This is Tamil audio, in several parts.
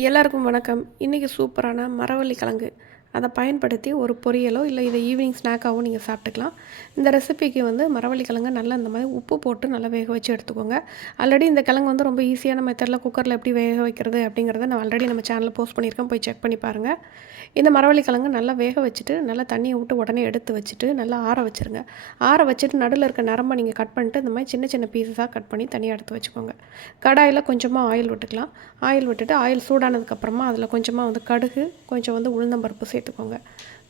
எல்லாருக்கும் வணக்கம். இன்றைக்கி சூப்பரான மரவள்ளி கிழங்கு. அதை பயன்படுத்தி ஒரு பொரியலோ இல்லை இதை ஈவினிங் ஸ்நாக்காகவும் நீங்கள் சாப்பிட்டுக்கலாம். இந்த ரெசிபிக்கு வந்து மரவள்ளி கிழங்கு நல்லா இந்த மாதிரி உப்பு போட்டு நல்லா வேக வச்சு எடுத்துக்கோங்க. ஆல்ரெடி இந்த கிழங்கு வந்து ரொம்ப ஈஸியான மெத்தடில் குக்கரில் எப்படி வேக வைக்கிறது அப்படிங்கிறத நான் ஆல்ரெடி நம்ம சேனலில் போஸ்ட் பண்ணியிருக்கேன். போய் செக் பண்ணி பாருங்கள் இந்த மரவள்ளி கிழங்கு நல்லா வேக வச்சுட்டு நல்லா தண்ணியை விட்டு உடனே எடுத்து வச்சுட்டு நல்லா ஆற வச்சுருங்க. ஆற வச்சுட்டு நடுவில் இருக்க நரம்பை நீங்கள் கட் பண்ணிட்டு இந்த மாதிரி சின்ன சின்ன பீஸஸாக கட் பண்ணி தனியாக எடுத்து வச்சுக்கோங்க. கடாயில் கொஞ்சமாக ஆயில் விட்டுக்கலாம். ஆயில் விட்டுட்டு ஆயில் சூடானதுக்கப்புறமா அதில் கொஞ்சமாக வந்து கடுகு கொஞ்சம் வந்து உளுந்தம்பருப்பு சேர்த்துக்கோங்க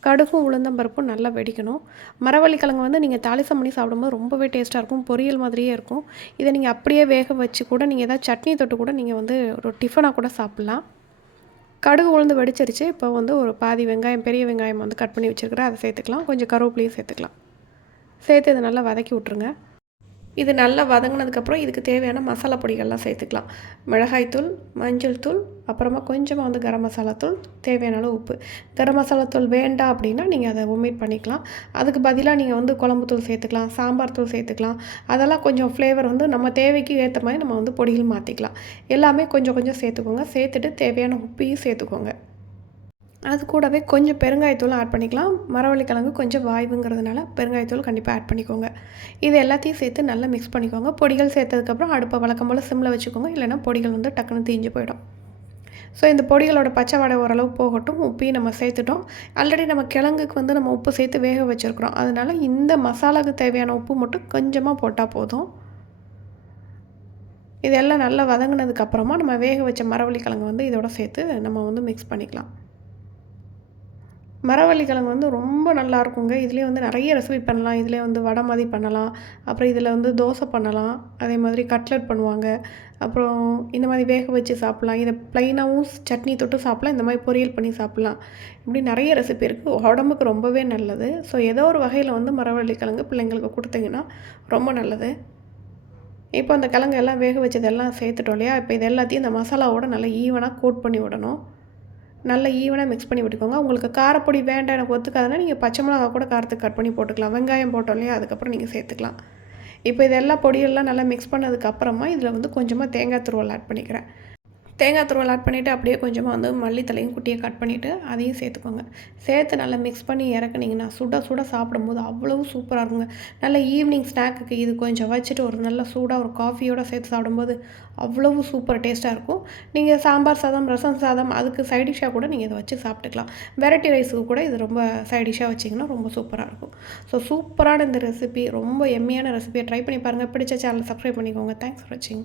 கடுகும் உளுந்தம்பருப்பும் நல்லா வெடிக்கணும். மரவள்ளிக்கிழங்கு வந்து நீங்கள் தாளிசம் பண்ணி சாப்பிடும்போது ரொம்பவே டேஸ்ட்டாக இருக்கும். பொரியல் மாதிரியே இருக்கும். இதை நீங்கள் அப்படியே வேக வச்சு கூட நீங்கள் ஏதாவது சட்னி தொட்டு கூட நீங்கள் வந்து ஒரு டிஃபனாக கூட சாப்பிட்லாம். கடுகு உளுந்து வெடிச்சிருச்சு. இப்போ வந்து ஒரு பாதி வெங்காயம் பெரிய வெங்காயம் வந்து கட் பண்ணி வச்சுருக்கிறேன். அதை சேர்த்துக்கலாம். கொஞ்சம் கருவேப்பிலையும் சேர்த்துக்கலாம். சேர்த்து இதை நல்லா வதக்கி விட்ருங்க இது நல்லா வதங்கினதுக்கப்புறம் இதுக்கு தேவையான மசாலா பொடிகள்லாம் சேர்த்துக்கலாம். மிளகாய்த்தூள் மஞ்சள் தூள் அப்புறமா கொஞ்சமாக வந்து கரம் மசாலா தூள் தேவையான அளவு உப்பு. கரம் மசாலா தூள் வேண்டாம் அப்படின்னா நீங்கள் அதை ஒமிட் பண்ணிக்கலாம். அதுக்கு பதிலாக நீங்கள் வந்து குழம்பு தூள் சேர்த்துக்கலாம் சாம்பார் தூள் சேர்த்துக்கலாம். அதெல்லாம் கொஞ்சம் ஃப்ளேவர் வந்து நம்ம தேவைக்கு ஏற்ற மாதிரி நம்ம வந்து பொடிகள் மாற்றிக்கலாம் எல்லாமே கொஞ்சம் கொஞ்சம் சேர்த்துக்கோங்க. சேர்த்துட்டு தேவையான உப்பையும் சேர்த்துக்கோங்க. அது கூடவே கொஞ்சம் பெருங்காயத்தூளும் ஆட் பண்ணிக்கலாம். மரவள்ளி கிழங்கு கொஞ்சம் வாய்வுங்கிறதுனால பெருங்காயத்தூள் கண்டிப்பாக ஆட் பண்ணிக்கோங்க. இது எல்லாத்தையும் சேர்த்து நல்லா மிக்ஸ் பண்ணிக்கோங்க. பொடிகள் சேர்த்ததுக்கப்புறம் அடுப்பை வழக்கம் போல் சிம்மில் வச்சுக்கோங்க. இல்லைனா பொடிகள் வந்து டக்குன்னு தீஞ்சு போயிடும். ஸோ இந்த பொடிகளோட பச்சை வடை ஓரளவு போகட்டும். உப்பையும் நம்ம சேர்த்துட்டோம். ஆல்ரெடி நம்ம கிழங்குக்கு வந்து நம்ம உப்பு சேர்த்து வேக வச்சுருக்குறோம். அதனால் இந்த மசாலாவுக்கு தேவையான உப்பு மட்டும் கொஞ்சமாக போட்டால் போதும். இதெல்லாம் நல்லா வதங்கினதுக்கப்புறமா நம்ம வேக வச்ச மரவள்ளி கிழங்கு வந்து இதோட சேர்த்து நம்ம வந்து மிக்ஸ் பண்ணிக்கலாம். மரவள்ளி கிழங்கு வந்து ரொம்ப நல்லா இருக்குங்க இதுலேயே வந்து நிறைய ரெசிபி பண்ணலாம். இதிலே வந்து வடை மாதிரி பண்ணலாம். அப்புறம் இதில் வந்து தோசை பண்ணலாம். அதே மாதிரி கட்லட் பண்ணுவாங்க. அப்புறம் இந்த மாதிரி வேக வச்சு சாப்பிட்லாம். இதை ப்ளைனாகவும் சட்னி தொட்டு சாப்பிட்லாம். இந்த மாதிரி பொரியல் பண்ணி சாப்பிட்லாம். இப்படி நிறைய ரெசிபி இருக்குது உடம்புக்கு ரொம்பவே நல்லது. ஸோ ஏதோ ஒரு வகையில் வந்து மரவள்ளி கிழங்கு பிள்ளைங்களுக்கு கொடுத்தீங்கன்னா ரொம்ப நல்லது. இப்போ அந்த கிழங்கு எல்லாம் வேக வச்சதெல்லாம் சேர்த்துட்டோம் இல்லையா? இப்போ இது எல்லாத்தையும் இந்த மசாலாவோட நல்லா ஈவனாக கோட் பண்ணி விடணும். நல்லா ஈவனாக மிக்ஸ் பண்ணி விட்டுக்கோங்க. உங்களுக்கு காரப்பொடி வேண்டாம் எனக்கு ஒத்துக்காதுன்னா நீங்கள் பச்சை மிளகா கூட காரத்துக்கு கட் பண்ணி போட்டுக்கலாம். வெங்காயம் போட்டோம் இல்லையா அதுக்கப்புறம் நீங்கள் சேர்த்துக்கலாம். இப்போ இதெல்லாம் பொடியெல்லாம் நல்லா மிக்ஸ் பண்ணதுக்கப்புறமா இதில் வந்து கொஞ்சமாக தேங்காய் துருவல் ஆட் பண்ணிக்கிறேன். தேங்காய் துருவல் ஆட் பண்ணிவிட்டு அப்படியே கொஞ்சமாக வந்து மல்லித்தலையும் குட்டியை கட் பண்ணிவிட்டு அதையும் சேர்த்துக்கோங்க. சேர்த்து நல்லா மிக்ஸ் பண்ணி இறக்குனீங்கன்னா சுட சுட சாப்பிடும்போது அவ்வளவு சூப்பராக இருக்குங்க. நல்ல ஈவினிங் ஸ்நாக்குக்கு இது கொஞ்சம் வச்சுட்டு ஒரு நல்ல சூடாக ஒரு காஃபியோடு சேர்த்து சாப்பிடும்போது அவ்வளவு சூப்பர் டேஸ்ட்டாக இருக்கும். நீங்கள் சாம்பார் சாதம் ரசம் சாதம் அதுக்கு சைடிஷாக கூட நீங்கள் இதை வச்சு சாப்பிட்டுக்கலாம். வெரைட்டி ரைஸுக்கு கூட இது ரொம்ப சைடிஷாக வச்சிங்கன்னா ரொம்ப சூப்பராக இருக்கும். ஸோ சூப்பரான இந்த ரெசிபி ரொம்ப எம்மியான ரெசிபியை ட்ரை பண்ணி பாருங்கள் பிடிச்ச சேனல் சப்ஸ்கிரைப் பண்ணிக்கோங்க. தேங்க்ஸ் ஃபார் வாட்சிங்